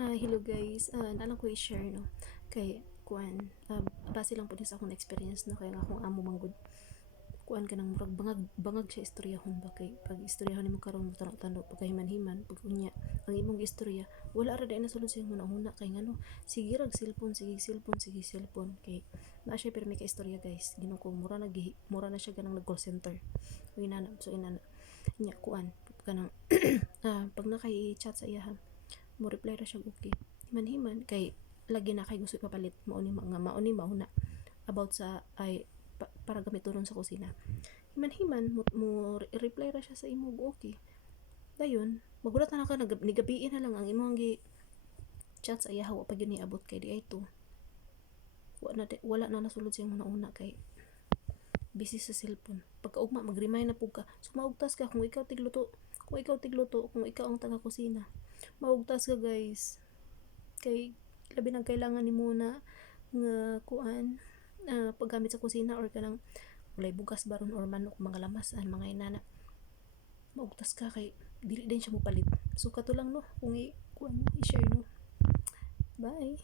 Hello guys, nalang ko i-share no kay kuan, base lang po din sa akong experience no kay nga akong amo manggod kuan ka nang murag bangag bangag siya istoryahon ba kay pag istoryahan nimo karon mo tanong pagkahiman-himan pag unya ang imong istorya wala ra day na sulod sa imong huna kay ngano sige rag sige cellphone kay na siya pero may ka istorya guys ginuko mura na siya ganang nag call center inana nya kuan kanang pag nakay-chat sa iya mo reply ra siya okay himan-himan kay lagi na kay gusto ipapalit mao ni mauna about sa ay para gamiton sa kusina himan-himan reply ra siya sa imo okay dayon magulat na ka nigabiin na lang ang imong gi chat sa iya wa pa gyud ni abot kay di ay to wala na nasulod sa imong nauna kay busy sa cellphone pagkaugma mag-remind na pug ka so maugtas ka kung ikaw ang taga kusina maugtas ka guys kay labi nang kailangan nimo na nga kuan paggamit sa kusina or kanang walay bugas baron or manok mga lamas mga inana maugtas ka kay dili din siya mopalit so kato lang no kung kuan i-share no bye.